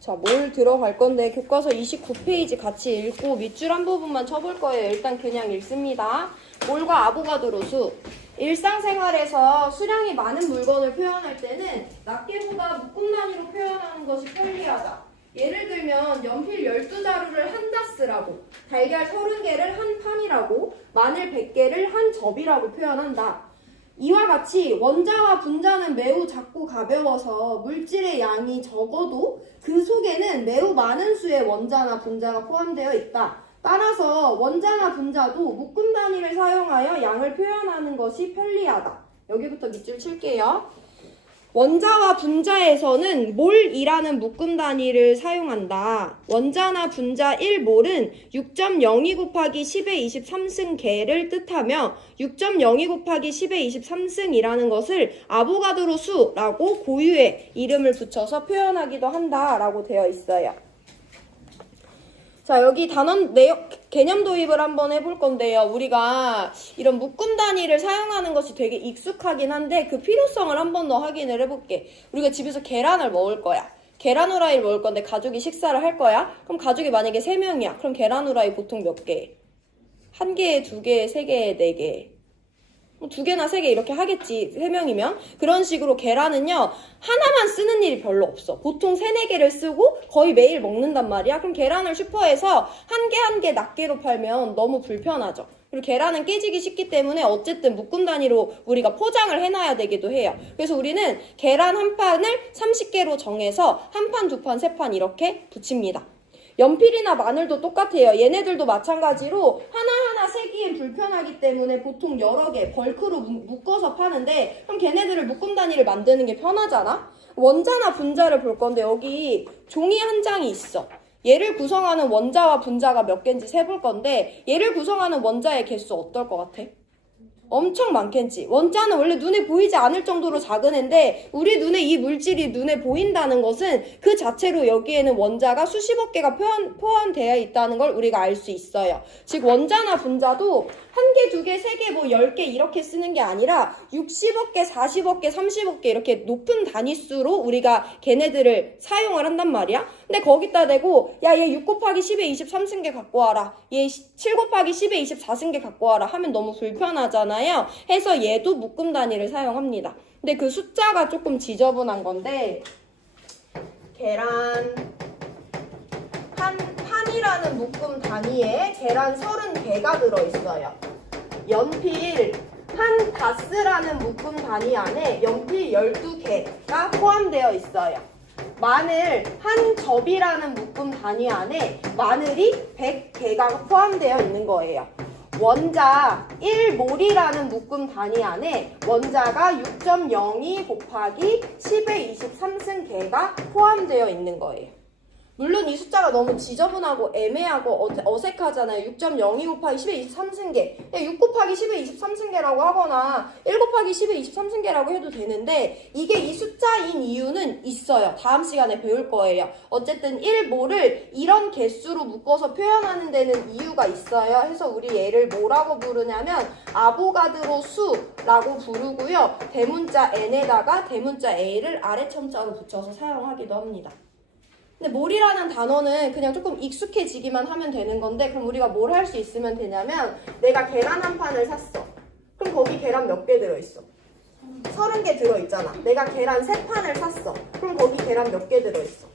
자, 뭘 들어갈 건데 교과서 29페이지 같이 읽고 밑줄 한 부분만 쳐볼 거예요. 일단 그냥 읽습니다. 몰과 아보가드로 수. 일상생활에서 수량이 많은 물건을 표현할 때는 낱개보다 묶음 단위로 표현하는 것이 편리하다. 예를 들면 연필 12자루를 한 다스라고, 달걀 30개를 한 판이라고, 마늘 100개를 한 접이라고 표현한다. 이와 같이 원자와 분자는 매우 작고 가벼워서 물질의 양이 적어도 그 속에는 매우 많은 수의 원자나 분자가 포함되어 있다. 따라서 원자나 분자도 묶음 단위를 사용하여 양을 표현하는 것이 편리하다. 여기부터 밑줄 칠게요. 원자와 분자에서는 몰이라는 묶음 단위를 사용한다. 원자나 분자 1몰은 6.02 곱하기 10의 23승계를 뜻하며 6.02 곱하기 10의 23승이라는 것을 아보가드로 수라고 고유의 이름을 붙여서 표현하기도 한다라고 되어 있어요. 자, 여기 단원 내용 개념 도입을 한번 해볼 건데요. 우리가 이런 묶음 단위를 사용하는 것이 되게 익숙하긴 한데 그 필요성을 한 번 더 확인을 해볼게. 우리가 집에서 계란을 먹을 거야. 계란 후라이를 먹을 건데 가족이 식사를 할 거야. 그럼 가족이 만약에 3명이야. 그럼 계란 후라이 보통 몇 개? 1개, 2개, 3개, 4개. 2개나 3개 이렇게 하겠지. 3명이면. 그런 식으로 계란은요. 하나만 쓰는 일이 별로 없어. 보통 3, 4개를 쓰고 거의 매일 먹는단 말이야. 그럼 계란을 슈퍼에서 한 개 한 개 낱개로 팔면 너무 불편하죠. 그리고 계란은 깨지기 쉽기 때문에 어쨌든 묶음 단위로 우리가 포장을 해놔야 되기도 해요. 그래서 우리는 계란 한 판을 30개로 정해서 한 판, 두 판, 세 판 이렇게 붙입니다. 연필이나 마늘도 똑같아요. 얘네들도 마찬가지로 하나하나 세기엔 불편하기 때문에 보통 여러 개 벌크로 묶어서 파는데 그럼 걔네들을 묶음 단위를 만드는 게 편하잖아? 원자나 분자를 볼 건데 여기 종이 한 장이 있어. 얘를 구성하는 원자와 분자가 몇 개인지 세볼 건데 얘를 구성하는 원자의 개수 어떨 것 같아? 엄청 많겠지. 원자는 원래 눈에 보이지 않을 정도로 작은 애인데 우리 눈에 이 물질이 눈에 보인다는 것은 그 자체로 여기에는 원자가 수십억 개가 포함되어 있다는 걸 우리가 알 수 있어요. 즉 원자나 분자도 한 개, 두 개, 세 개, 뭐 10개 이렇게 쓰는 게 아니라 60억 개, 40억 개, 30억 개 이렇게 높은 단위수로 우리가 걔네들을 사용을 한단 말이야. 근데 거기다 대고 야, 얘 6 곱하기 10의 23승계 갖고 와라. 얘 7 곱하기 10의 24승계 갖고 와라 하면 너무 불편하잖아요. 해서 얘도 묶음 단위를 사용합니다. 근데 그 숫자가 조금 지저분한 건데 계란 한 판이라는 묶음 단위에 계란 30개가 들어있어요. 연필 한 다스라는 묶음 단위 안에 연필 12개가 포함되어 있어요. 마늘 한 접이라는 묶음 단위 안에 마늘이 100개가 포함되어 있는 거예요. 원자 1몰이라는 묶음 단위 안에 원자가 6.02 곱하기 10의 23승계가 포함되어 있는 거예요. 물론 이 숫자가 너무 지저분하고 애매하고 어색하잖아요. 6.02 곱하기 10의 23승계. 6 곱하기 10의 23승계라고 하거나 1 곱하기 10의 23승계라고 해도 되는데 이게 이 숫자인 이유는 있어요. 다음 시간에 배울 거예요. 어쨌든 1몰을 이런 개수로 묶어서 표현하는 데는 이유가 있어요. 해서 우리 얘를 뭐라고 부르냐면 아보가드로 수라고 부르고요. 대문자 n에다가 대문자 a를 아래 첨자로 붙여서 사용하기도 합니다. 근데 몰이라는 단어는 그냥 조금 익숙해지기만 하면 되는 건데 그럼 우리가 뭘 할 수 있으면 되냐면 내가 계란 한 판을 샀어. 그럼 거기 계란 몇 개 들어있어? 30개 들어있잖아. 내가 계란 3판을 샀어. 그럼 거기 계란 몇 개 들어있어?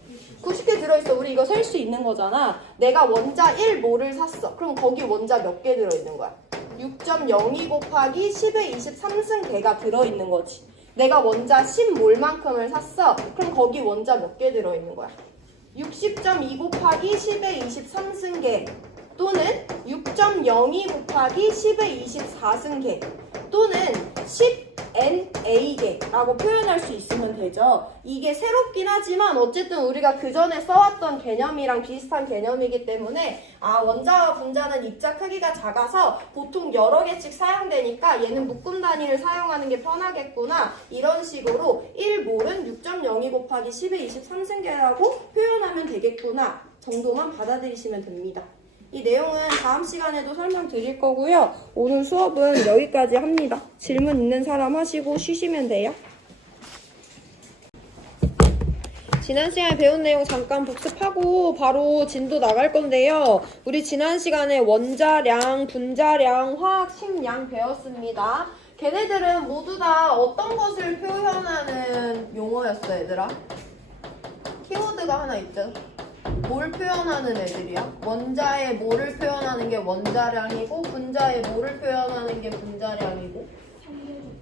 90개 들어있어. 우리 이거 셀 수 있는 거잖아. 내가 원자 1몰을 샀어. 그럼 거기 원자 몇 개 들어있는 거야? 6.02 곱하기 10의 23승계가 들어있는 거지. 내가 원자 10몰만큼을 샀어. 그럼 거기 원자 몇 개 들어있는 거야? 60.2 곱하기 10의 23승계 또는 6.02 곱하기 10의 24승계 또는 10NA계라고 표현할 수 있으면 되죠. 이게 새롭긴 하지만 어쨌든 우리가 그 전에 써왔던 개념이랑 비슷한 개념이기 때문에 원자와 분자는 입자 크기가 작아서 보통 여러 개씩 사용되니까 얘는 묶음 단위를 사용하는 게 편하겠구나. 이런 식으로 1몰은 6.02 곱하기 10의 23승계라고 표현하면 되겠구나 정도만 받아들이시면 됩니다. 이 내용은 다음 시간에도 설명드릴 거고요. 오늘 수업은 여기까지 합니다. 질문 있는 사람 하시고 쉬시면 돼요. 지난 시간에 배운 내용 잠깐 복습하고 바로 진도 나갈 건데요. 우리 지난 시간에 원자량, 분자량, 화학식량 배웠습니다. 걔네들은 모두 다 어떤 것을 표현하는 용어였어, 얘들아? 키워드가 하나 있죠? 뭘 표현하는 애들이야? 원자의 뭐를 표현하는 게 원자량이고 분자의 뭐를 표현하는 게 분자량이고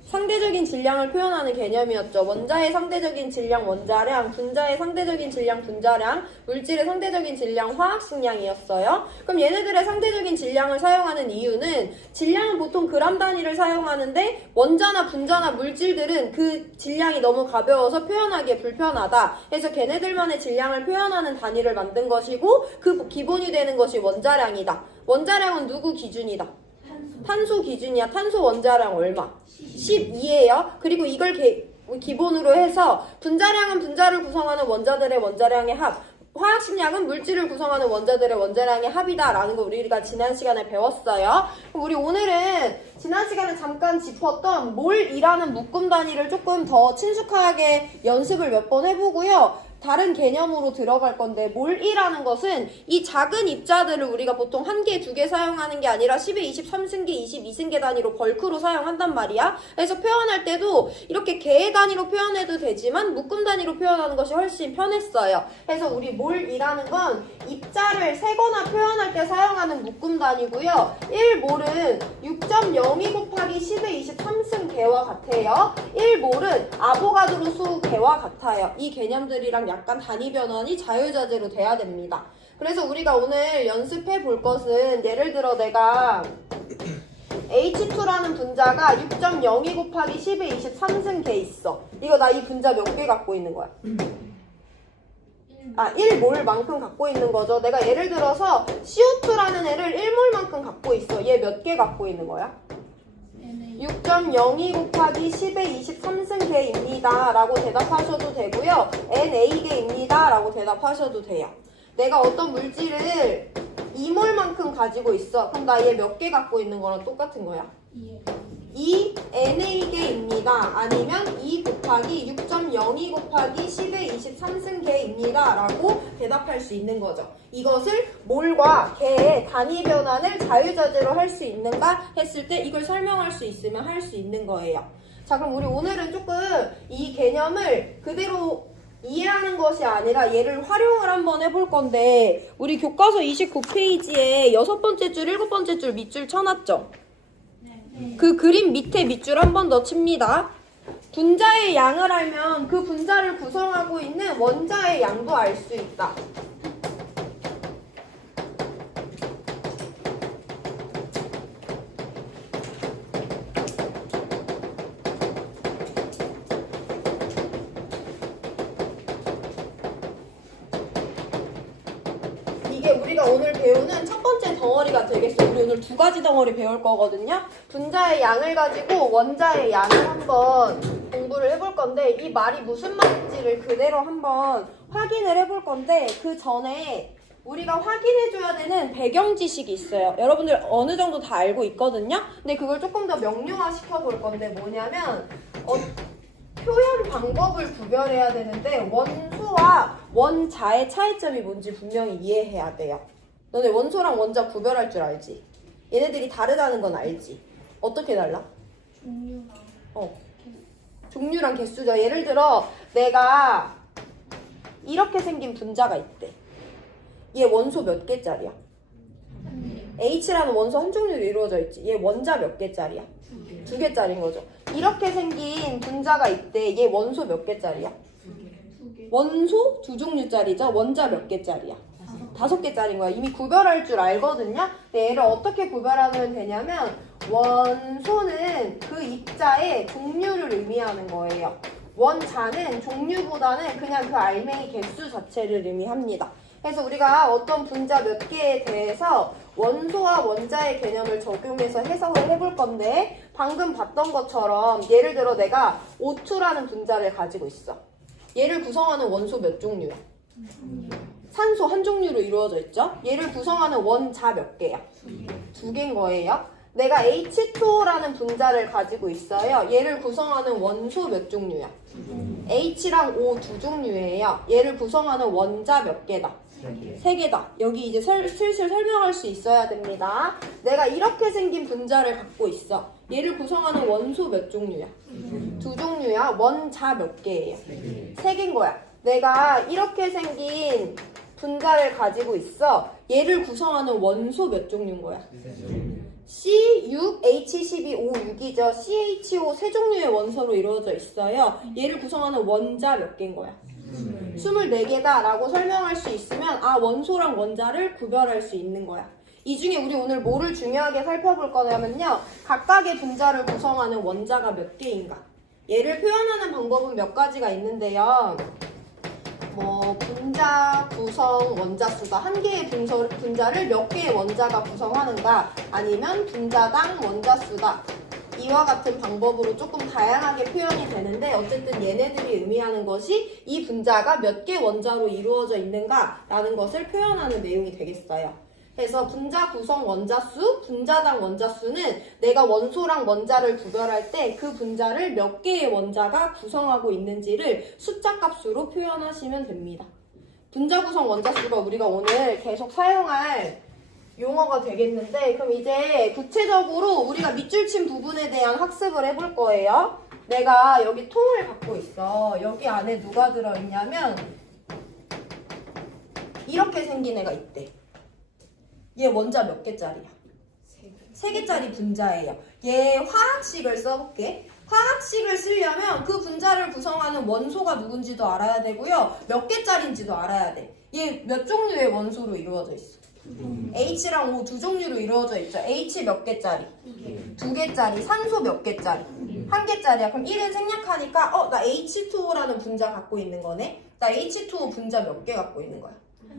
상대적인 질량을 표현하는 개념이었죠. 원자의 상대적인 질량 원자량, 분자의 상대적인 질량 분자량, 물질의 상대적인 질량 화학식량이었어요. 그럼 얘네들의 상대적인 질량을 사용하는 이유는 질량은 보통 그람 단위를 사용하는데 원자나 분자나 물질들은 그 질량이 너무 가벼워서 표현하기에 불편하다. 그래서 걔네들만의 질량을 표현하는 단위를 만든 것이고 그 기본이 되는 것이 원자량이다. 원자량은 누구 기준이다? 탄소 기준이야. 탄소 원자량 얼마? 12예요. 그리고 이걸 기본으로 해서 분자량은 분자를 구성하는 원자들의 원자량의 합, 화학식량은 물질을 구성하는 원자들의 원자량의 합이다라는 거 우리가 지난 시간에 배웠어요. 그럼 우리 오늘은 지난 시간에 잠깐 짚었던 몰이라는 묶음 단위를 조금 더 친숙하게 연습을 몇 번 해보고요. 다른 개념으로 들어갈 건데 몰이라는 것은 이 작은 입자들을 우리가 보통 1개, 2개 사용하는 게 아니라 10의 23승계, 22승계 단위로 벌크로 사용한단 말이야. 그래서 표현할 때도 이렇게 개의 단위로 표현해도 되지만 묶음 단위로 표현하는 것이 훨씬 편했어요. 그래서 우리 몰이라는 건 입자를 세거나 표현할 때 사용하는 묶음 단위고요. 1몰은 6.02 곱하기 10의 23승계와 같아요. 1몰은 아보가드로 수 계와 같아요. 이 개념들이랑 약간 단위 변환이 자유자재로 돼야 됩니다. 그래서 우리가 오늘 연습해 볼 것은 예를 들어 내가 H2라는 분자가 6.02 곱하기 10의 23승계 있어. 이거 나 이 분자 몇 개 갖고 있는 거야? 1몰만큼 갖고 있는 거죠. 내가 예를 들어서 CO2라는 애를 1몰만큼 갖고 있어. 얘 몇 개 갖고 있는 거야? 6.02 곱하기 10의 23승계입니다 라고 대답하셔도 되고요. NA계입니다 라고 대답하셔도 돼요. 내가 어떤 물질을 2몰만큼 가지고 있어. 그럼 나 얘 몇 개 갖고 있는 거랑 똑같은 거야? 2 NA계입니다. 아니면 2 곱하기 6.02 곱하기 10의 23승계입니다 라고 대답할 수 있는 거죠. 이것을 몰과 계의 단위 변환을 자유자재로 할 수 있는가 했을 때 이걸 설명할 수 있으면 할 수 있는 거예요. 자, 그럼 우리 오늘은 조금 이 개념을 그대로 이해하는 것이 아니라 얘를 활용을 한번 해볼 건데 우리 교과서 29페이지에 6번째 줄, 7번째 줄 밑줄 쳐놨죠? 그 그림 밑에 밑줄 한 번 더 칩니다. 분자의 양을 알면 그 분자를 구성하고 있는 원자의 양도 알 수 있다. 이게 우리가 오늘 배우는 첫 번째 덩어리가 되겠어. 우리 오늘 2가지 덩어리 배울 거거든요. 분자의 양을 가지고 원자의 양을 한번 공부를 해볼 건데 이 말이 무슨 말인지를 그대로 한번 확인을 해볼 건데 그 전에 우리가 확인해줘야 되는 배경 지식이 있어요. 여러분들 어느 정도 다 알고 있거든요. 근데 그걸 조금 더 명료화 시켜볼 건데 뭐냐면 표현 방법을 구별해야 되는데 원소와 원자의 차이점이 뭔지 분명히 이해해야 돼요. 너네 원소랑 원자 구별할 줄 알지? 얘네들이 다르다는 건 알지? 어떻게 달라? 종류랑 개수죠. 예를 들어 내가 이렇게 생긴 분자가 있대. 얘 원소 몇 개짜리야? H라는 원소 한 종류로 이루어져 있지. 얘 원자 몇 개짜리야? 2개짜리인 거죠. 이렇게 생긴 분자가 있대. 얘 원소 몇 개짜리야? 원소 2종류짜리죠. 원자 몇 개짜리야? 5개짜리인 거야. 이미 구별할 줄 알거든요. 근데 얘를 어떻게 구별하면 되냐면 원소는 그 입자의 종류를 의미하는 거예요. 원자는 종류보다는 그냥 그 알맹이 개수 자체를 의미합니다. 그래서 우리가 어떤 분자 몇 개에 대해서 원소와 원자의 개념을 적용해서 해석을 해볼 건데 방금 봤던 것처럼 예를 들어 내가 O2라는 분자를 가지고 있어. 얘를 구성하는 원소 몇 종류야? 산소 한 종류로 이루어져 있죠? 얘를 구성하는 원자 몇 개야? 2개인 거예요. 내가 H2O라는 분자를 가지고 있어요. 얘를 구성하는 원소 몇 종류야? H랑 O 두 종류예요. 얘를 구성하는 원자 몇 개다? 세 개다. 여기 이제 슬슬 설명할 수 있어야 됩니다. 내가 이렇게 생긴 분자를 갖고 있어. 얘를 구성하는 원소 몇 종류야? 두 종류야. 원자 몇 개예요? 세 개인 거야. 내가 이렇게 생긴 분자를 가지고 있어. 얘를 구성하는 원소 몇 종류인 거야? C6, H12, O6이죠. CHO 세 종류의 원소로 이루어져 있어요. 얘를 구성하는 원자 몇 개인 거야? 24개다 라고 설명할 수 있으면 원소랑 원자를 구별할 수 있는 거야. 이 중에 우리 오늘 뭐를 중요하게 살펴볼 거냐면요. 각각의 분자를 구성하는 원자가 몇 개인가. 얘를 표현하는 방법은 몇 가지가 있는데요. 분자 구성 원자 수가 한 개의 분자를 몇 개의 원자가 구성하는가, 아니면 분자당 원자 수다. 이와 같은 방법으로 조금 다양하게 표현이 되는데, 어쨌든 얘네들이 의미하는 것이 이 분자가 몇 개 원자로 이루어져 있는가라는 것을 표현하는 내용이 되겠어요. 그래서 분자 구성 원자수, 분자당 원자수는 내가 원소랑 원자를 구별할 때 그 분자를 몇 개의 원자가 구성하고 있는지를 숫자 값으로 표현하시면 됩니다. 분자 구성 원자수가 우리가 오늘 계속 사용할 용어가 되겠는데, 그럼 이제 구체적으로 우리가 밑줄 친 부분에 대한 학습을 해볼 거예요. 내가 여기 통을 갖고 있어. 여기 안에 누가 들어있냐면 이렇게 생긴 애가 있대. 얘 원자 몇 개짜리야? 3개짜리 분자예요. 얘 화학식을 써볼게. 화학식을 쓰려면 그 분자를 구성하는 원소가 누군지도 알아야 되고요. 몇 개짜리인지도 알아야 돼. 얘 몇 종류의 원소로 이루어져 있어? H랑 O 두 종류로 이루어져 있죠. H 몇 개짜리? 2개짜리. 산소 몇 개짜리? 1개짜리야. 그럼 1은 생략하니까 나 H2O라는 분자 갖고 있는 거네. 나 H2O 분자 몇 개 갖고 있는 거야?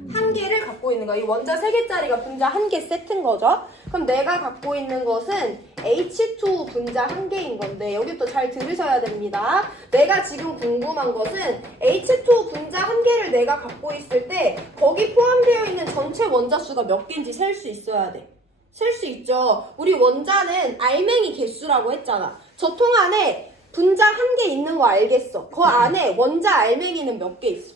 1개를 갖고 있는 거야. 이 원자 3개짜리가 분자 1개 세트인 거죠. 그럼 내가 갖고 있는 것은 H2O 분자 1개인 건데, 여기부터 잘 들으셔야 됩니다. 내가 지금 궁금한 것은 H2O 분자 1개를 내가 갖고 있을 때 거기 포함되어 있는 전체 원자 수가 몇 개인지 셀 수 있어야 돼. 셀 수 있죠. 우리 원자는 알맹이 개수라고 했잖아. 저 통 안에 분자 1개 있는 거 알겠어. 그 안에 원자 알맹이는 몇 개 있어?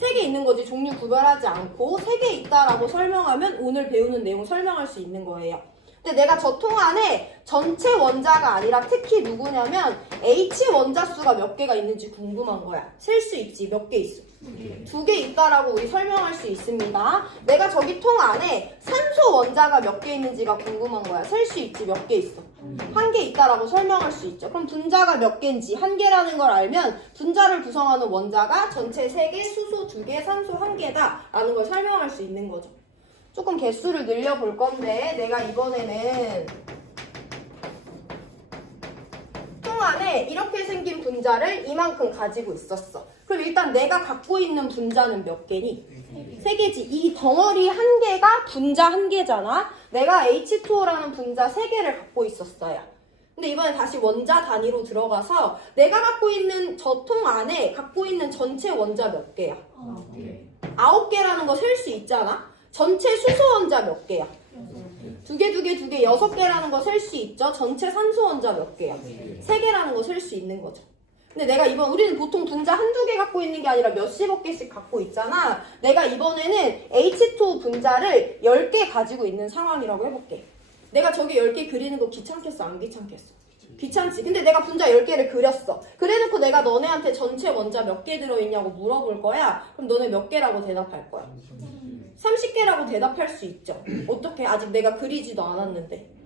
3개 있는 거지. 종류 구별하지 않고 3개 있다라고 설명하면 오늘 배우는 내용 설명할 수 있는 거예요. 근데 내가 저 통 안에 전체 원자가 아니라 특히 누구냐면 H 원자 수가 몇 개가 있는지 궁금한 거야. 셀 수 있지. 몇 개 있어? 2개 있다라고 우리 설명할 수 있습니다. 내가 저기 통 안에 산소 원자가 몇 개 있는지가 궁금한 거야. 셀 수 있지. 몇 개 있어? 1개 있다라고 설명할 수 있죠. 그럼 분자가 몇 개인지 1개라는 걸 알면 분자를 구성하는 원자가 전체 3개, 수소 2개, 산소 1개다 라는 걸 설명할 수 있는 거죠. 조금 개수를 늘려볼 건데, 내가 이번에는 통 안에 이렇게 생긴 분자를 이만큼 가지고 있었어. 그럼 일단 내가 갖고 있는 분자는 몇 개니? 3개지. 이 덩어리 1개가 분자 1개잖아. 내가 H2O라는 분자 3개를 갖고 있었어요. 근데 이번에 다시 원자 단위로 들어가서 내가 갖고 있는 저 통 안에 갖고 있는 전체 원자 몇 개야? 9개라는 거 셀 수 있잖아. 전체 수소 원자 몇 개야? 2개, 6개라는 거 셀 수 있죠. 전체 산소 원자 몇 개야? 3개라는 거 셀 수 있는 거죠. 근데 내가 우리는 보통 분자 1-2개 갖고 있는 게 아니라 몇십억 개씩 갖고 있잖아. 내가 이번에는 H2O 분자를 10개 가지고 있는 상황이라고 해볼게. 내가 저기 10개 그리는 거 귀찮겠어? 안 귀찮겠어? 귀찮지. 근데 내가 분자 10개를 그렸어. 그래놓고 내가 너네한테 전체 원자 몇 개 들어있냐고 물어볼 거야. 그럼 너네 몇 개라고 대답할 거야? 30개라고 대답할 수 있죠. 어떻게? 아직 내가 그리지도 않았는데.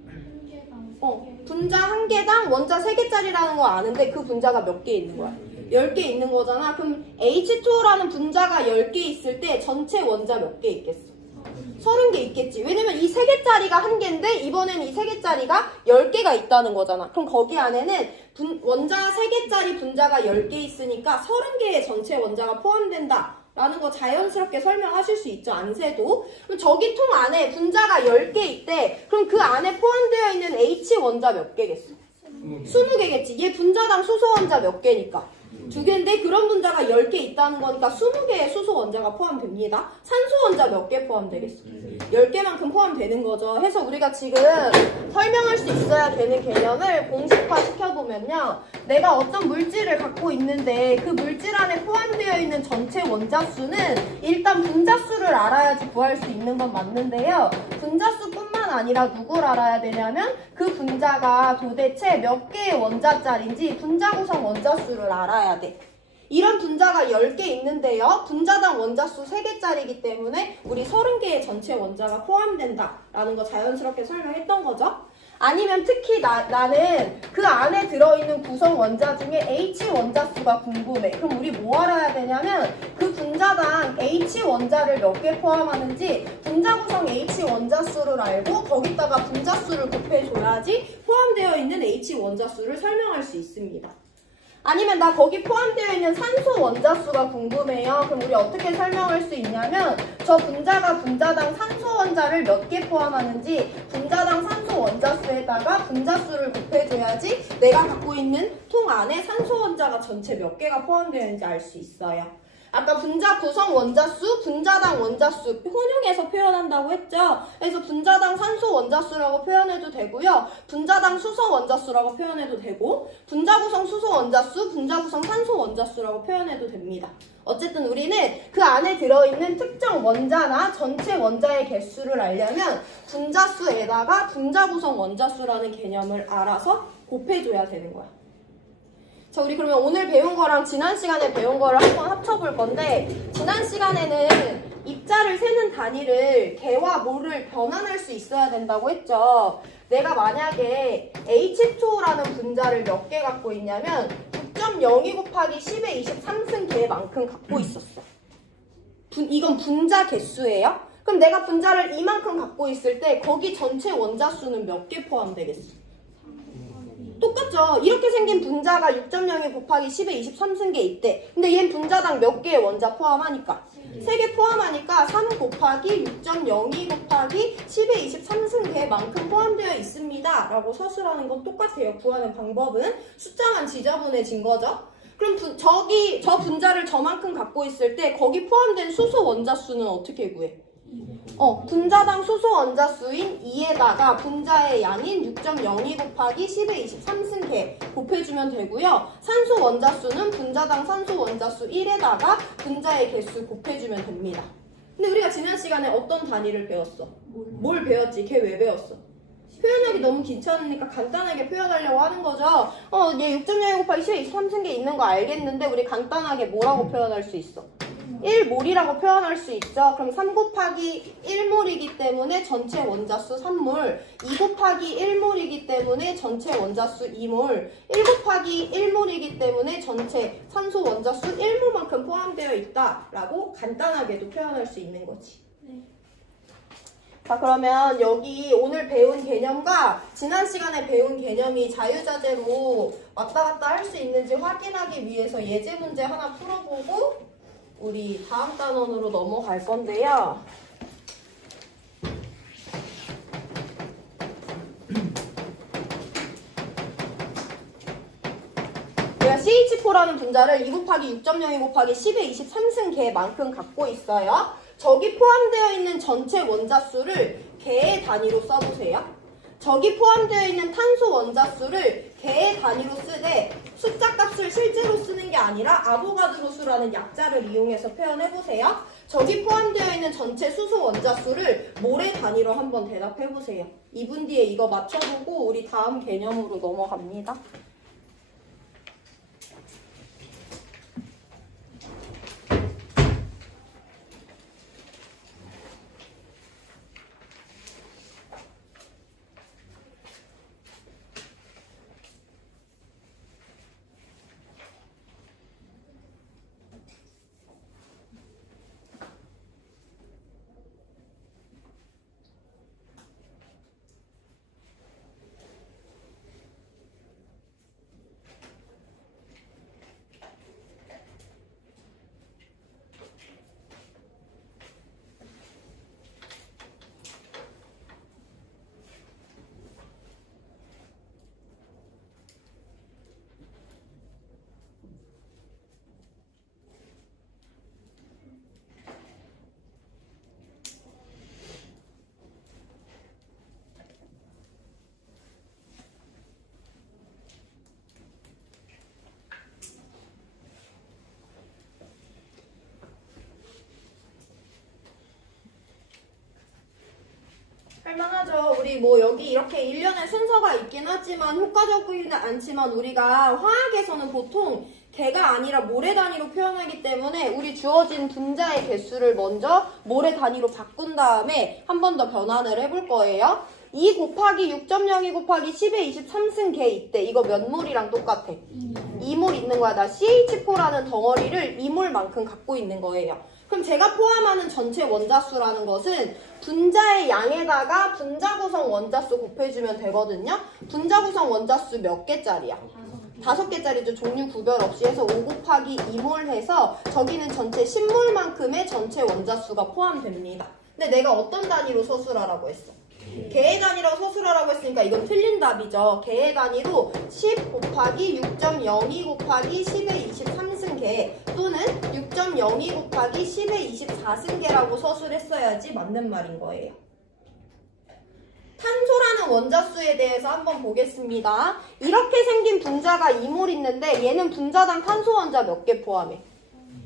분자 1개당 원자 3개짜리라는 거 아는데 그 분자가 몇 개 있는 거야? 10개 있는 거잖아. 그럼 H2O라는 분자가 10개 있을 때 전체 원자 몇 개 있겠어? 30개 있겠지. 왜냐면 이 3개짜리가 1개인데 이번엔 이 3개짜리가 10개가 있다는 거잖아. 그럼 거기 안에는 원자 3개짜리 분자가 10개 있으니까 30개의 전체 원자가 포함된다 라는 거 자연스럽게 설명하실 수 있죠. 안 세도. 그럼 저기 통 안에 분자가 10개 있대. 그럼 그 안에 포함되어 있는 H 원자 몇 개겠어? 20개겠지. 얘 분자당 수소 원자 몇 개니까? 2개인데 그런 분자가 10개 있다는 거니까 20개의 수소 원자가 포함됩니다. 산소 원자 몇 개 포함되겠어? 10개만큼 포함되는 거죠. 해서 우리가 지금 설명할 수 있어야 되는 개념을 공식화 시켜보면요. 내가 어떤 물질을 갖고 있는데 그 물질 안에 포함되어 있는 전체 원자 수는 일단 분자 수를 알아야지 구할 수 있는 건 맞는데요. 분자 수뿐만 아니라 누굴 알아야 되냐면 그 분자가 도대체 몇 개의 원자짜리인지 분자 구성 원자 수를 알아야 돼. 이런 분자가 10개 있는데요. 분자당 원자수 3개짜리이기 때문에 우리 30개의 전체 원자가 포함된다라는 거 자연스럽게 설명했던 거죠. 아니면 특히 나는 그 안에 들어있는 구성 원자 중에 H 원자수가 궁금해. 그럼 우리 뭐 알아야 되냐면 그 분자당 H 원자를 몇 개 포함하는지 분자 구성 H 원자수를 알고 거기다가 분자수를 곱해줘야지 포함되어 있는 H 원자수를 설명할 수 있습니다. 아니면 나 거기 포함되어 있는 산소 원자수가 궁금해요. 그럼 우리 어떻게 설명할 수 있냐면 저 분자가 분자당 산소 원자를 몇 개 포함하는지 분자당 산소 원자수에다가 분자수를 곱해줘야지 내가 갖고 있는 통 안에 산소 원자가 전체 몇 개가 포함되어 있는지 알 수 있어요. 아까 분자 구성 원자수, 분자당 원자수 혼용해서 표현한다고 했죠. 그래서 분자당 산소 원자수라고 표현해도 되고요. 분자당 수소 원자수라고 표현해도 되고 분자 구성 수소 원자수, 분자 구성 산소 원자수라고 표현해도 됩니다. 어쨌든 우리는 그 안에 들어있는 특정 원자나 전체 원자의 개수를 알려면 분자수에다가 분자 구성 원자수라는 개념을 알아서 곱해줘야 되는 거야. 자, 우리 그러면 오늘 배운 거랑 지난 시간에 배운 거를 한번 합쳐볼 건데 지난 시간에는 입자를 세는 단위를 개와 모를 변환할 수 있어야 된다고 했죠. 내가 만약에 H2O라는 분자를 몇 개 갖고 있냐면 6.02 곱하기 10의 23승 개만큼 갖고 있었어. 이건 분자 개수예요. 그럼 내가 분자를 이만큼 갖고 있을 때 거기 전체 원자 수는 몇 개 포함되겠어? 똑같죠. 이렇게 생긴 분자가 6.02 곱하기 10의 23승 개 있대. 근데 얘는 분자당 몇 개의 원자 포함하니까? 3개 포함하니까 3 곱하기 6.02 곱하기 10의 23승 개만큼 포함되어 있습니다. 라고 서술하는 건 똑같아요. 구하는 방법은 숫자만 지저분해진 거죠. 그럼 저 분자를 저만큼 갖고 있을 때 거기 포함된 수소 원자 수는 어떻게 구해? 분자당 수소 원자수인 2에다가 분자의 양인 6.02 곱하기 10의 23승 개 곱해주면 되고요. 산소 원자수는 분자당 산소 원자수 1에다가 분자의 개수 곱해주면 됩니다. 근데 우리가 지난 시간에 어떤 단위를 배웠어? 뭘 배웠지? 걔 왜 배웠어? 표현하기 너무 귀찮으니까 간단하게 표현하려고 하는 거죠. 얘 6.02 곱하기 10의 23승 개 있는 거 알겠는데 우리 간단하게 뭐라고 표현할 수 있어? 1몰이라고 표현할 수 있죠. 그럼 3 곱하기 1몰이기 때문에 전체 원자수 3몰, 2 곱하기 1몰이기 때문에 전체 원자수 2몰, 1 곱하기 1몰이기 때문에 전체 산소 원자수 1몰만큼 포함되어 있다라고 간단하게도 표현할 수 있는 거지. 자, 그러면 여기 오늘 배운 개념과 지난 시간에 배운 개념이 자유자재로 왔다 갔다 할 수 있는지 확인하기 위해서 예제 문제 하나 풀어보고 우리 다음 단원으로 넘어갈 건데요. 내가 CH4라는 분자를 2 곱하기 6.02 곱하기 10의 23승 개만큼 갖고 있어요. 저기 포함되어 있는 전체 원자수를 개의 단위로 써보세요. 저기 포함되어 있는 탄소 원자수를 개의 단위로 쓰되 숫자 값을 실제로 쓰는 게 아니라 아보가드로 수라는 약자를 이용해서 표현해보세요. 저기 포함되어 있는 전체 수소 원자수를 몰의 단위로 한번 대답해보세요. 2분 뒤에 이거 맞춰보고 우리 다음 개념으로 넘어갑니다. 할만하죠. 우리 뭐 여기 이렇게 일련의 순서가 있긴 하지만 효과적이지는 않지만 우리가 화학에서는 보통 개가 아니라 모래 단위로 표현하기 때문에 우리 주어진 분자의 개수를 먼저 모래 단위로 바꾼 다음에 한 번 더 변환을 해볼 거예요. 2 곱하기 6.02 곱하기 10의 23승 개 이때 이거 몇 몰이랑 똑같아? 2몰 있는 거야. 나 CH4라는 덩어리를 2몰만큼 갖고 있는 거예요. 그럼 제가 포함하는 전체 원자수라는 것은 분자의 양에다가 분자 구성 원자수 곱해주면 되거든요. 분자 구성 원자수 몇 개짜리야? 5개짜리죠. 종류 구별 없이 해서 5 곱하기 2몰 해서 저기는 전체 10몰만큼의 전체 원자수가 포함됩니다. 근데 내가 어떤 단위로 서술하라고 했어? 개의 단위라고 서술하라고 했으니까 이건 틀린 답이죠. 개의 단위로 10 곱하기 6.02 곱하기 10의 23승 개 또는 6.02 곱하기 10의 24승 개라고 서술했어야지 맞는 말인 거예요. 탄소라는 원자수에 대해서 한번 보겠습니다. 이렇게 생긴 분자가 2몰 있는데 얘는 분자당 탄소 원자 몇 개 포함해?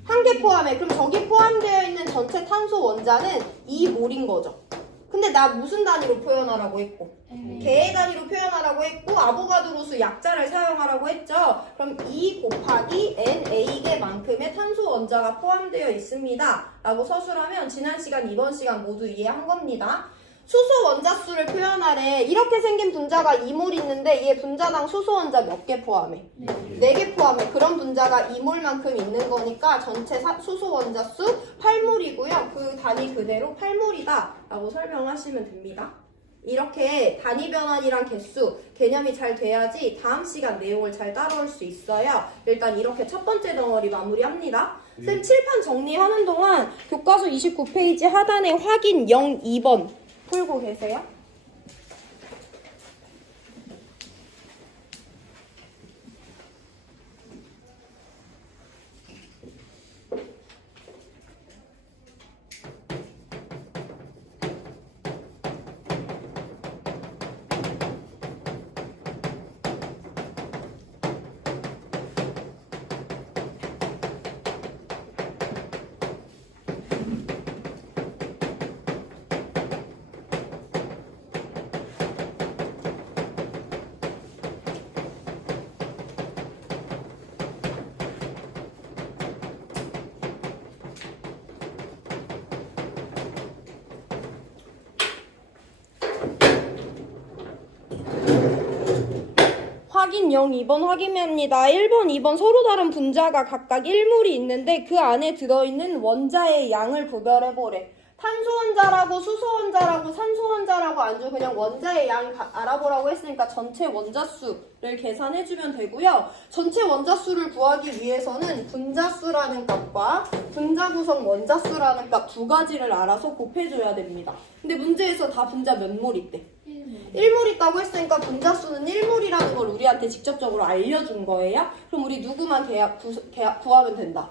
1개 포함해. 그럼 저기 포함되어 있는 전체 탄소 원자는 2몰인 거죠. 근데 나 무슨 단위로 표현하라고 했고? 개의 단위로 표현하라고 했고 아보가드로수 약자를 사용하라고 했죠. 그럼 2 곱하기 NA개만큼의 탄소 원자가 포함되어 있습니다. 라고 서술하면 지난 시간, 이번 시간 모두 이해한 겁니다. 수소 원자수를 표현하래. 이렇게 생긴 분자가 2몰 있는데 얘 분자당 수소 원자 몇 개 포함해? 4개 포함해. 그런 분자가 2몰만큼 있는 거니까 전체 수소 원자수 8몰이고요. 그 단위 그대로 8몰이다 라고 설명하시면 됩니다. 이렇게 단위 변환이랑 개수 개념이 잘 돼야지 다음 시간 내용을 잘 따라올 수 있어요. 일단 이렇게 첫 번째 덩어리 마무리합니다. 쌤 칠판 정리하는 동안 교과서 29페이지 하단에 확인 02번 풀고 계세요? 확인 02번 확인합니다. 1번, 2번 서로 다른 분자가 각각 1몰이 있는데 그 안에 들어있는 원자의 양을 구별해보래. 탄소 원자라고 수소 원자라고 산소 원자라고 안 주고 그냥 원자의 양 알아보라고 했으니까 전체 원자수를 계산해주면 되고요. 전체 원자수를 구하기 위해서는 분자수라는 값과 분자 구성 원자수라는 값 두 가지를 알아서 곱해줘야 됩니다. 근데 문제에서 다 분자 몇 몰 있대? 1몰 있다고 했으니까 분자수는 1몰이라는 걸 우리한테 직접적으로 알려준 거예요. 그럼 우리 누구만 구하면 된다?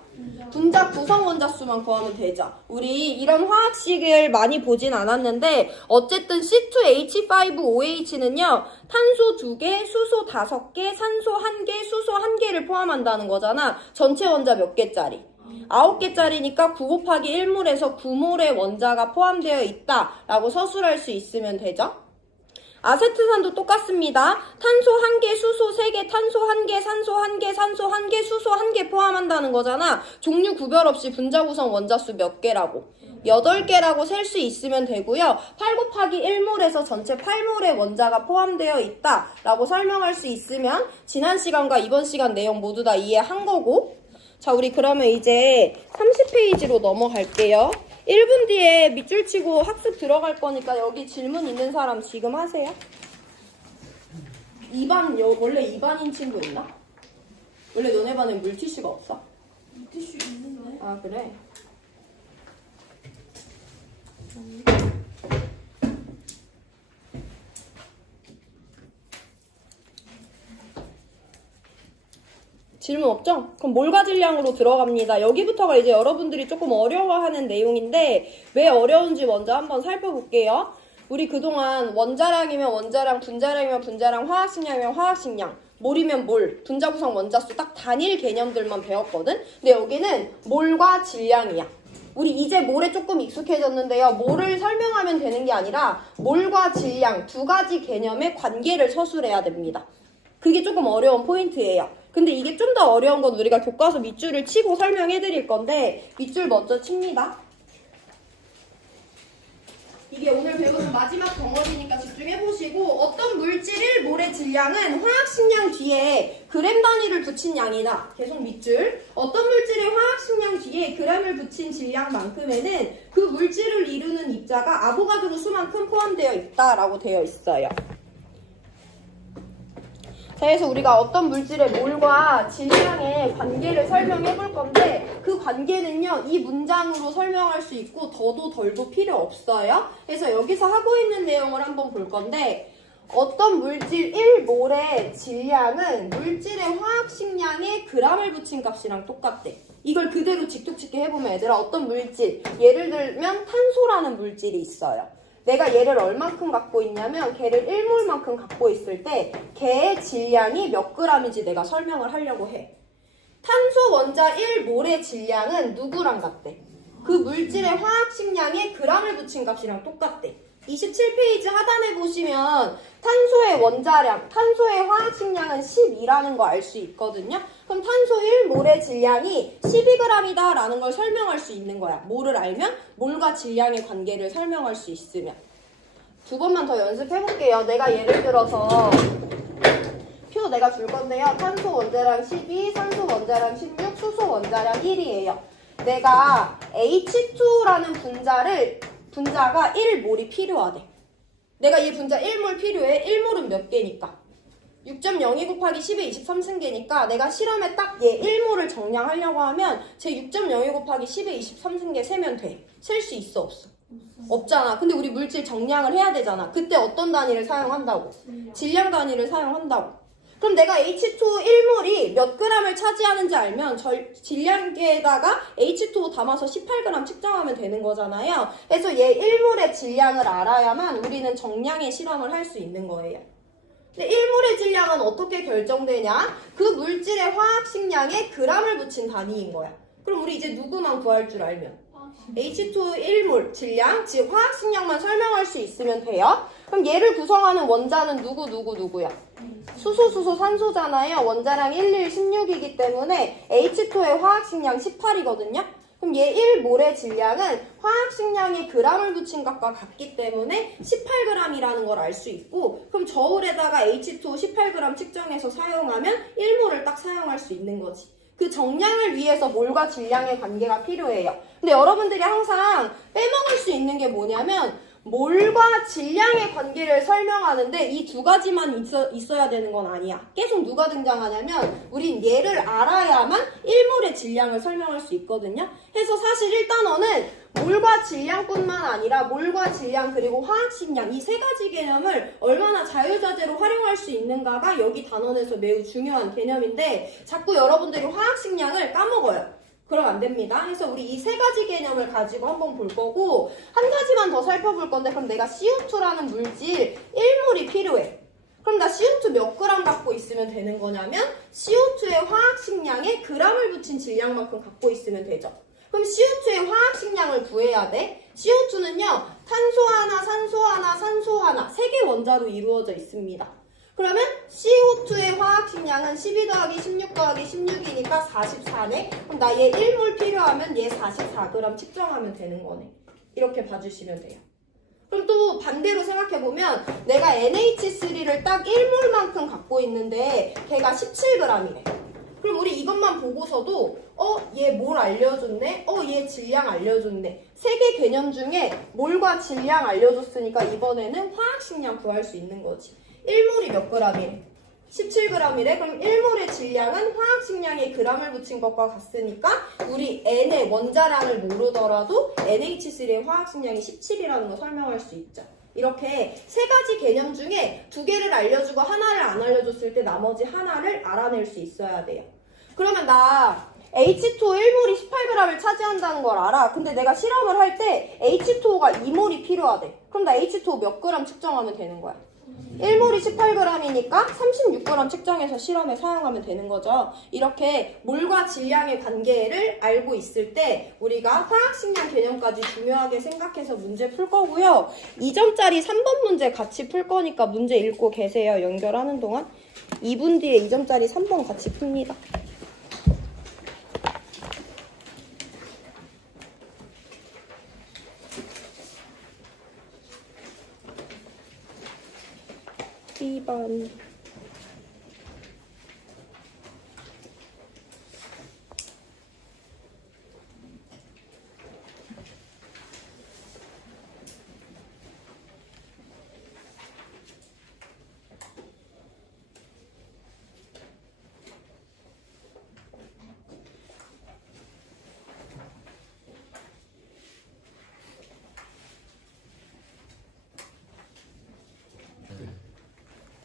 분자 구성 원자수만 구하면 되죠. 우리 이런 화학식을 많이 보진 않았는데 어쨌든 C2H5OH는요 탄소 2개, 수소 5개, 산소 1개, 수소 1개를 포함한다는 거잖아. 전체 원자 몇 개짜리? 9개짜리니까 9 곱하기 1몰에서 9몰의 원자가 포함되어 있다라고 서술할 수 있으면 되죠. 아세트산도 똑같습니다. 탄소 1개, 수소 3개, 탄소 1개, 산소 1개, 산소 1개, 수소 1개 포함한다는 거잖아. 종류 구별 없이 분자 구성 원자수 몇 개라고? 8개라고 셀 수 있으면 되고요. 8 곱하기 1몰에서 전체 8몰의 원자가 포함되어 있다라고 설명할 수 있으면 지난 시간과 이번 시간 내용 모두 다 이해한 거고. 자, 우리 그러면 이제 30페이지로 넘어갈게요. 1분 뒤에 밑줄 치고 학습 들어갈 거니까 여기 질문 있는 사람 지금 하세요. 2반, 원래 2반인 친구 있나? 원래 너네 반에 물티슈가 없어? 물티슈 있는데? 아, 그래? 질문 없죠? 그럼 몰가질량으로 들어갑니다. 여기부터가 이제 여러분들이 조금 어려워하는 내용인데 왜 어려운지 먼저 한번 살펴볼게요. 우리 그동안 원자량이면 원자량, 분자량이면 분자량, 화학식량이면 화학식량, 몰이면 몰, 분자 구성 원자수 딱 단일 개념들만 배웠거든? 근데 여기는 몰과 질량이야. 우리 이제 몰에 조금 익숙해졌는데요. 몰을 설명하면 되는 게 아니라 몰과 질량 두 가지 개념의 관계를 서술해야 됩니다. 그게 조금 어려운 포인트예요. 근데 이게 좀 더 어려운 건 우리가 교과서 밑줄을 치고 설명해 드릴 건데 밑줄 먼저 칩니다. 이게 오늘 배우는 마지막 덩어리니까 집중해보시고 어떤 물질 1몰의 질량은 화학식량 뒤에 그램 단위를 붙인 양이다. 계속 밑줄. 어떤 물질의 화학식량 뒤에 그램을 붙인 질량만큼에는 그 물질을 이루는 입자가 아보가드로 수만큼 포함되어 있다라고 되어 있어요. 자, 그래서 우리가 어떤 물질의 몰과 질량의 관계를 설명해 볼 건데 그 관계는요, 이 문장으로 설명할 수 있고 더도 덜도 필요 없어요. 그래서 여기서 하고 있는 내용을 한번 볼 건데 어떤 물질 1몰의 질량은 물질의 화학식량에 g을 붙인 값이랑 똑같대. 이걸 그대로 직독짓게 해보면 얘들아 어떤 물질, 예를 들면 탄소라는 물질이 있어요. 내가 얘를 얼만큼 갖고 있냐면 걔를 1몰만큼 갖고 있을 때 걔의 질량이 몇 g인지 내가 설명을 하려고 해. 탄소 원자 1몰의 질량은 누구랑 같대? 그 물질의 화학식량에 g을 붙인 값이랑 똑같대. 27페이지 하단에 보시면 탄소의 원자량, 탄소의 화학식량은 12라는 거 알 수 있거든요. 그럼 탄소 1몰의 질량이 12g이다 라는 걸 설명할 수 있는 거야. 몰을 알면 몰과 질량의 관계를 설명할 수 있으면. 두 번만 더 연습해 볼게요. 내가 예를 들어서 표 내가 줄 건데요. 탄소 원자량 12, 산소 원자량 16, 수소 원자량 1이에요. 내가 H2라는 분자가 1몰이 필요하대. 내가 이 분자 1몰 필요해. 1몰은 몇 개니까? 6.02 곱하기 10의 23승계니까 내가 실험에 딱 얘 1몰을 정량하려고 하면 제 6.02 곱하기 10의 23승계 세면 돼. 셀 수 있어 없어? 없잖아. 근데 우리 물질 정량을 해야 되잖아. 그때 어떤 단위를 사용한다고? 질량 단위를 사용한다고. 그럼 내가 H2 1몰이 몇 g을 차지하는지 알면 질량계에다가 H2 담아서 18g 측정하면 되는 거잖아요. 그래서 얘 1몰의 질량을 알아야만 우리는 정량의 실험을 할 수 있는 거예요. 근데 1몰의 질량은 어떻게 결정되냐? 그 물질의 화학식량에 g을 붙인 단위인 거야. 그럼 우리 이제 누구만 구할 줄 알면 H2 1몰 질량, 즉 화학식량만 설명할 수 있으면 돼요. 그럼 얘를 구성하는 원자는 누구야? 수소, 산소잖아요. 원자량 11, 16이기 때문에 H2의 화학식량 18이거든요. 그럼 얘 1몰의 질량은 화학식량에 g을 붙인 값과 같기 때문에 18g이라는 걸 알 수 있고, 그럼 저울에다가 H2 18g 측정해서 사용하면 1몰을 딱 사용할 수 있는 거지. 그 정량을 위해서 몰과 질량의 관계가 필요해요. 근데 여러분들이 항상 빼먹을 수 있는 게 뭐냐면 몰과 질량의 관계를 설명하는데 이 두 가지만 있어야 되는 건 아니야. 계속 누가 등장하냐면 우린 얘를 알아야만 1몰의 질량을 설명할 수 있거든요. 그래서 사실 1단원은 몰과 질량뿐만 아니라 몰과 질량 그리고 화학식량 이 세 가지 개념을 얼마나 자유자재로 활용할 수 있는가가 여기 단원에서 매우 중요한 개념인데 자꾸 여러분들이 화학식량을 까먹어요. 그러면 안 됩니다. 그래서 우리 이 세 가지 개념을 가지고 한번 볼 거고 한 가지만 더 살펴볼 건데 그럼 내가 CO2라는 물질 1몰이 필요해. 그럼 나 CO2 몇 g 갖고 있으면 되는 거냐면 CO2의 화학식량에 g을 붙인 질량만큼 갖고 있으면 되죠. 그럼 CO2의 화학식량을 구해야 돼. CO2는요 탄소 하나, 산소 하나, 산소 하나 3개 원자로 이루어져 있습니다. 그러면 CO2의 화학식량은 12 더하기 16 더하기 16이니까 44네. 그럼 나 얘 1몰 필요하면 얘 44g 측정하면 되는 거네. 이렇게 봐주시면 돼요. 그럼 또 반대로 생각해보면 내가 NH3를 딱 1몰만큼 갖고 있는데 걔가 17g이래. 그럼 우리 이것만 보고서도 얘 몰 알려줬네? 얘 질량 알려줬네. 3개 개념 중에 몰과 질량 알려줬으니까 이번에는 화학식량 구할 수 있는 거지. 1몰이 몇 g이래? 17g이래? 그럼 1몰의 질량은 화학식량에 g을 붙인 것과 같으니까 우리 N의 원자량을 모르더라도 NH3의 화학식량이 17이라는 거 설명할 수 있죠. 이렇게 세 가지 개념 중에 2개를 알려주고 하나를 안 알려줬을 때 나머지 하나를 알아낼 수 있어야 돼요. 그러면 나 H2 1몰이 18g을 차지한다는 걸 알아. 근데 내가 실험을 할 때 H2가 2몰이 필요하대. 그럼 나 H2 몇 g 측정하면 되는 거야? 1몰이 18g이니까 36g 측정해서 실험에 사용하면 되는 거죠. 이렇게 몰과 질량의 관계를 알고 있을 때 우리가 화학식량 개념까지 중요하게 생각해서 문제 풀 거고요. 2점짜리 3번 문제 같이 풀 거니까 문제 읽고 계세요. 연결하는 동안. 2분 뒤에 2점짜리 3번 같이 풉니다. B번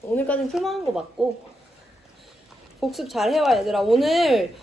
오늘까지는 풀만한 거 맞고 복습 잘 해와 얘들아. 오늘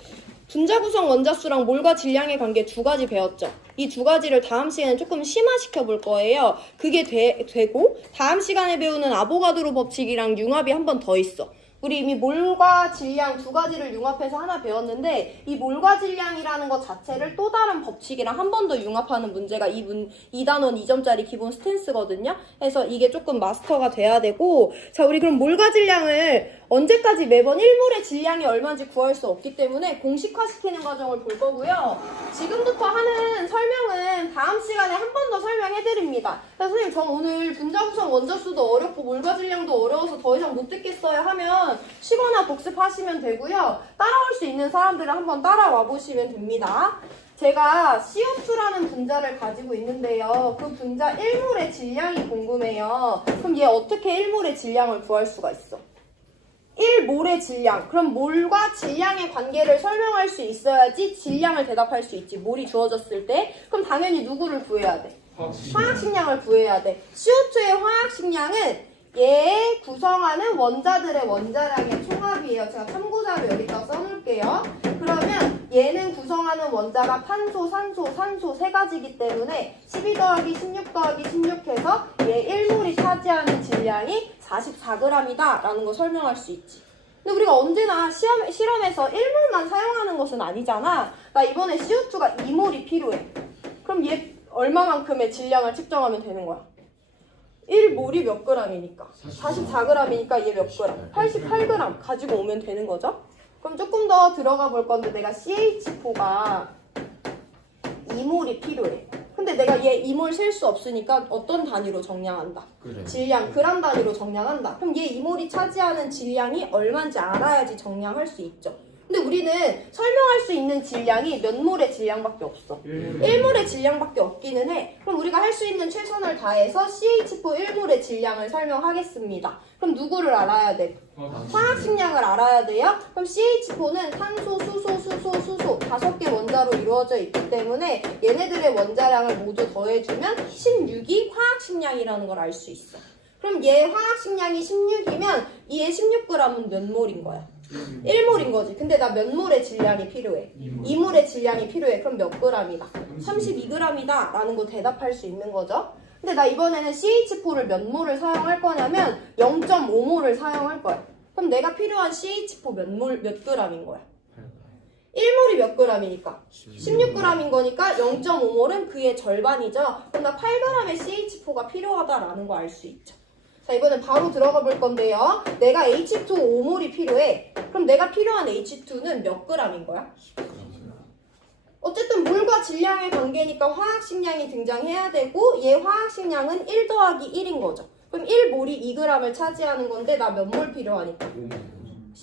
분자 구성 원자수랑 몰과 질량의 관계 두 가지 배웠죠. 이 두 가지를 다음 시간에 조금 심화시켜 볼 거예요. 그게 되고 다음 시간에 배우는 아보가드로 법칙이랑 융합이 한 번 더 있어. 우리 이미 몰과 질량 두 가지를 융합해서 하나 배웠는데 이 몰과 질량이라는 것 자체를 또 다른 법칙이랑 한 번 더 융합하는 문제가 이 단원 2점짜리 기본 스탠스거든요. 그래서 이게 조금 마스터가 돼야 되고 자 우리 그럼 몰과 질량을 언제까지 매번 1몰의 질량이 얼마인지 구할 수 없기 때문에 공식화시키는 과정을 볼 거고요. 지금부터 하는 설명은 다음 시간에 한 번 더 설명해드립니다. 선생님 저 오늘 분자 구성 원자수도 어렵고 몰과 질량도 어려워서 더 이상 못 듣겠어요 하면 쉬거나 복습하시면 되고요. 따라올 수 있는 사람들은 한번 따라와 보시면 됩니다. 제가 CO2라는 분자를 가지고 있는데요. 그 분자 1몰의 질량이 궁금해요. 그럼 얘 어떻게 1몰의 질량을 구할 수가 있어? 1몰의 질량. 그럼 몰과 질량의 관계를 설명할 수 있어야지 질량을 대답할 수 있지. 몰이 주어졌을 때. 그럼 당연히 누구를 구해야 돼? 화학식량을 구해야 돼. CO2의 화학식량은 얘 구성하는 원자들의 원자량의 총합이에요. 제가 참고자료 여기다 써놓을게요. 그러면 얘는 구성하는 원자가 탄소, 산소, 산소 세 가지이기 때문에 12 더하기 16 더하기 16 해서 얘 1몰이 차지하는 질량이 44g이다 라는 거 설명할 수 있지. 근데 우리가 언제나 실험에서 1몰만 사용하는 것은 아니잖아. 나 이번에 CO2가 2몰이 필요해. 그럼 얘 얼마만큼의 질량을 측정하면 되는 거야? 1몰이 몇 g이니까? 44g이니까 얘 몇 g? 88g 가지고 오면 되는 거죠? 그럼 조금 더 들어가 볼 건데 내가 CH4가 2몰이 필요해. 근데 내가 얘 2몰 셀 수 없으니까 어떤 단위로 정량한다? 질량, 그람 단위로 정량한다. 그럼 얘 2몰이 차지하는 질량이 얼마인지 알아야지 정량할 수 있죠. 근데 우리는 설명할 수 있는 질량이 몇 몰의 질량밖에 없어. 1몰의 질량밖에 없기는 해. 그럼 우리가 할 수 있는 최선을 다해서 CH4 1몰의 질량을 설명하겠습니다. 그럼 누구를 알아야 돼? 화학식량을 알아야 돼요. 그럼 CH4는 탄소, 수소, 수소, 수소 5개 원자로 이루어져 있기 때문에 얘네들의 원자량을 모두 더해주면 16이 화학식량이라는 걸 알 수 있어. 그럼 얘 화학식량이 16이면 얘 16g은 몇 몰인 거야? 1몰인 거지. 근데 나 몇 몰의 질량이 필요해? 2몰의 질량이 필요해. 그럼 몇 g이다? 32g이다 라는 거 대답할 수 있는 거죠. 근데 나 이번에는 CH4를 몇 몰을 사용할 거냐면 0.5몰을 사용할 거야. 그럼 내가 필요한 CH4 몇 g인 거야? 1몰이 몇 g이니까? 16g인 거니까 0.5몰은 그의 절반이죠. 그럼 나 8g의 CH4가 필요하다라는 거 알 수 있죠. 자, 이번엔 바로 들어가 볼 건데요. 내가 H2 5몰이 필요해. 그럼 내가 필요한 H2는 몇 g인 거야? 어쨌든 몰과 질량의 관계니까 화학식량이 등장해야 되고 얘 화학식량은 1 더하기 1인 거죠. 그럼 1몰이 2g을 차지하는 건데 나 몇 몰 필요하니까?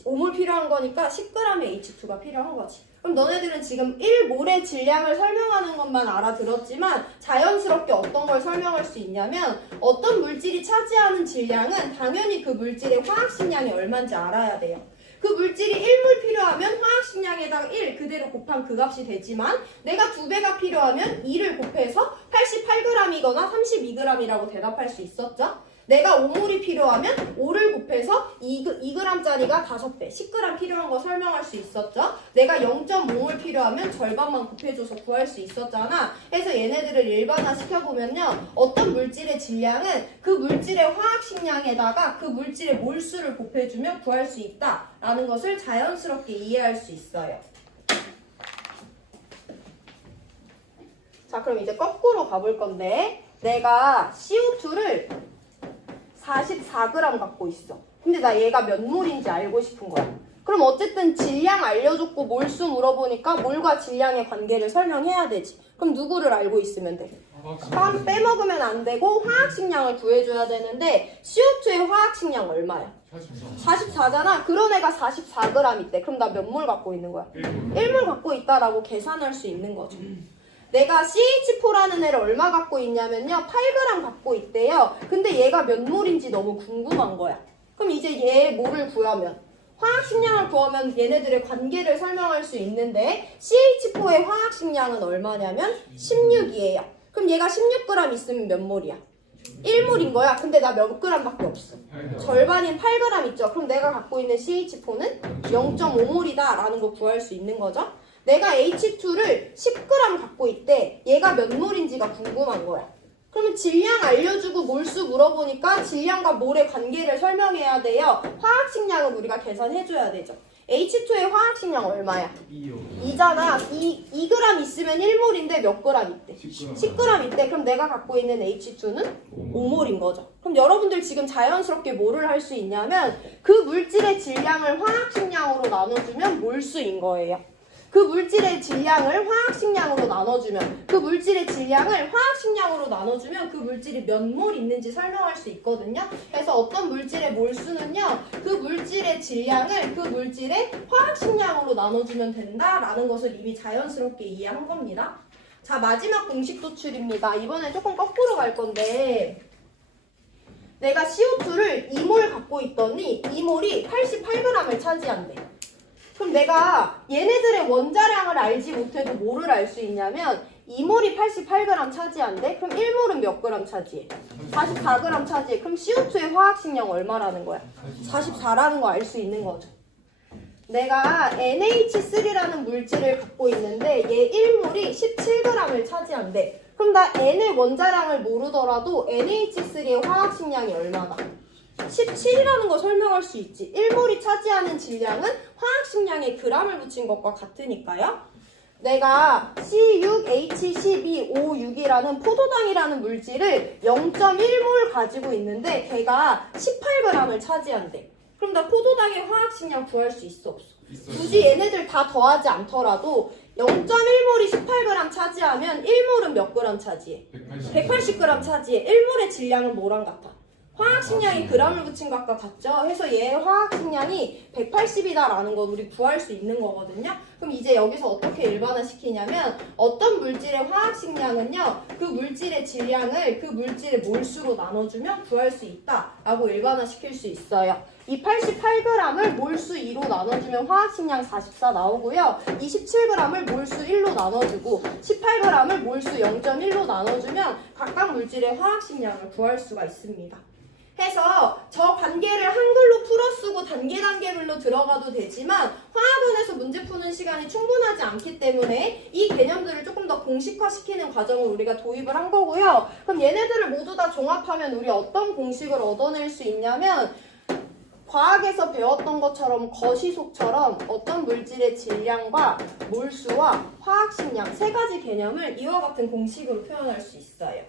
5몰 필요한 거니까 10g의 H2가 필요한 거지. 그럼 너네들은 지금 1몰의 질량을 설명하는 것만 알아들었지만 자연스럽게 어떤 걸 설명할 수 있냐면 어떤 물질이 차지하는 질량은 당연히 그 물질의 화학식량이 얼마인지 알아야 돼요. 그 물질이 1몰 필요하면 화학식량에다가 1 그대로 곱한 그 값이 되지만 내가 2배가 필요하면 2를 곱해서 88g이거나 32g이라고 대답할 수 있었죠? 내가 5몰이 필요하면 5를 곱해서 2g짜리가 5배, 10g 필요한 거 설명할 수 있었죠? 내가 0.5몰 필요하면 절반만 곱해줘서 구할 수 있었잖아. 그래서 얘네들을 일반화 시켜보면요. 어떤 물질의 질량은 그 물질의 화학식량에다가 그 물질의 몰수를 곱해주면 구할 수 있다라는 것을 자연스럽게 이해할 수 있어요. 자, 그럼 이제 거꾸로 가볼 건데 내가 CO2를 44g 갖고 있어. 근데 나 얘가 몇 몰인지 알고 싶은 거야. 그럼 어쨌든 질량 알려줬고 몰수 물어보니까 몰과 질량의 관계를 설명해야 되지. 그럼 누구를 알고 있으면 돼? 빼먹으면 안 되고 화학식량을 구해줘야 되는데 CO2의 화학식량 얼마야? 44잖아. 그런 애가 44g 있대. 그럼 나 몇 몰 갖고 있는 거야? 1몰 갖고 있다라고 계산할 수 있는 거죠. 내가 CH4라는 애를 얼마 갖고 있냐면요. 8g 갖고 있대요. 근데 얘가 몇 몰인지 너무 궁금한 거야. 그럼 이제 얘 몰을 구하면 화학식량을 구하면 얘네들의 관계를 설명할 수 있는데 CH4의 화학식량은 얼마냐면 16이에요. 그럼 얘가 16g 있으면 몇 몰이야? 1몰인 거야. 근데 나 몇 g밖에 없어. 절반인 8g 있죠. 그럼 내가 갖고 있는 CH4는 0.5몰이다 라는 거 구할 수 있는 거죠. 내가 H2를 10g 갖고 있대. 얘가 몇 몰인지가 궁금한 거야. 그러면 질량 알려주고 몰수 물어보니까 질량과 몰의 관계를 설명해야 돼요. 화학식량은 우리가 계산해줘야 되죠. H2의 화학식량 얼마야? 2잖아. 2g 있으면 1몰인데 몇 g 있대? 10g 있대. 그럼 내가 갖고 있는 H2는 5몰인 거죠. 그럼 여러분들 지금 자연스럽게 뭐를 할 수 있냐면 그 물질의 질량을 화학식량으로 나눠주면 몰수인 거예요. 그 물질의 질량을 화학식량으로 나눠주면 그 물질의 질량을 화학식량으로 나눠주면 그 물질이 몇 몰 있는지 설명할 수 있거든요. 그래서 어떤 물질의 몰수는요. 그 물질의 질량을 그 물질의 화학식량으로 나눠주면 된다라는 것을 이미 자연스럽게 이해한 겁니다. 자, 마지막 공식 도출입니다. 이번엔 조금 거꾸로 갈 건데 내가 CO2를 2몰 갖고 있더니 2몰이 88g을 차지한대. 그럼 내가 얘네들의 원자량을 알지 못해도 뭐를 알 수 있냐면 2몰이 88g 차지한대? 그럼 1몰은 몇 g 차지해? 44g 차지해. 그럼 CO2의 화학식량 얼마라는 거야? 44라는 거 알 수 있는 거죠. 내가 NH3라는 물질을 갖고 있는데 얘 1몰이 17g을 차지한대. 그럼 나 N의 원자량을 모르더라도 NH3의 화학식량이 얼마다? 17이라는 거 설명할 수 있지. 1몰이 차지하는 질량은 화학식량에 g을 붙인 것과 같으니까요. 내가 C6H12O6이라는 포도당이라는 물질을 0.1몰 가지고 있는데 걔가 18g을 차지한대. 그럼 나 포도당의 화학식량 구할 수 있어 없어? 굳이 얘네들 다 더하지 않더라도 0.1몰이 18g 차지하면 1몰은 몇 g 차지해? 180g 차지해. 1몰의 질량은 뭐랑 같아? 화학식량이 g을 붙인 것과 같죠? 해서 얘 화학식량이 180이다라는 거 우리 구할 수 있는 거거든요. 그럼 이제 여기서 어떻게 일반화시키냐면 어떤 물질의 화학식량은요. 그 물질의 질량을 그 물질의 몰수로 나눠주면 구할 수 있다라고 일반화시킬 수 있어요. 이 88g을 몰수 2로 나눠주면 화학식량 44 나오고요. 이 17g을 몰수 1로 나눠주고 18g을 몰수 0.1로 나눠주면 각각 물질의 화학식량을 구할 수가 있습니다. 해서 저 관계를 한글로 풀어쓰고 단계별로 들어가도 되지만 화학원에서 문제 푸는 시간이 충분하지 않기 때문에 이 개념들을 조금 더 공식화시키는 과정을 우리가 도입을 한 거고요. 그럼 얘네들을 모두 다 종합하면 우리 어떤 공식을 얻어낼 수 있냐면 과학에서 배웠던 것처럼 거시속처럼 어떤 물질의 질량과 몰수와 화학식량 세 가지 개념을 이와 같은 공식으로 표현할 수 있어요.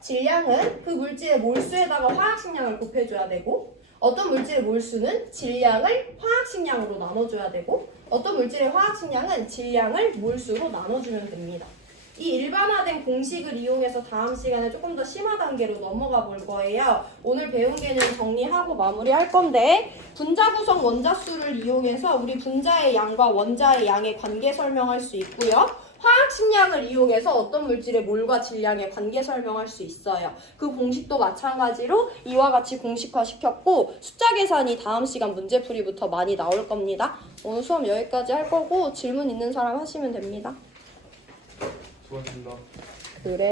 질량은 그 물질의 몰수에다가 화학식량을 곱해줘야 되고 어떤 물질의 몰수는 질량을 화학식량으로 나눠줘야 되고 어떤 물질의 화학식량은 질량을 몰수로 나눠주면 됩니다. 이 일반화된 공식을 이용해서 다음 시간에 조금 더 심화 단계로 넘어가 볼 거예요. 오늘 배운 개념 정리하고 마무리할 건데 분자 구성 원자수를 이용해서 우리 분자의 양과 원자의 양의 관계 설명할 수 있고요. 화학식량을 이용해서 어떤 물질의 몰과 질량의 관계 설명할 수 있어요. 그 공식도 마찬가지로 이와 같이 공식화 시켰고 숫자 계산이 다음 시간 문제풀이부터 많이 나올 겁니다. 오늘 수업 여기까지 할 거고 질문 있는 사람 하시면 됩니다. 수고하셨습니다. 그래.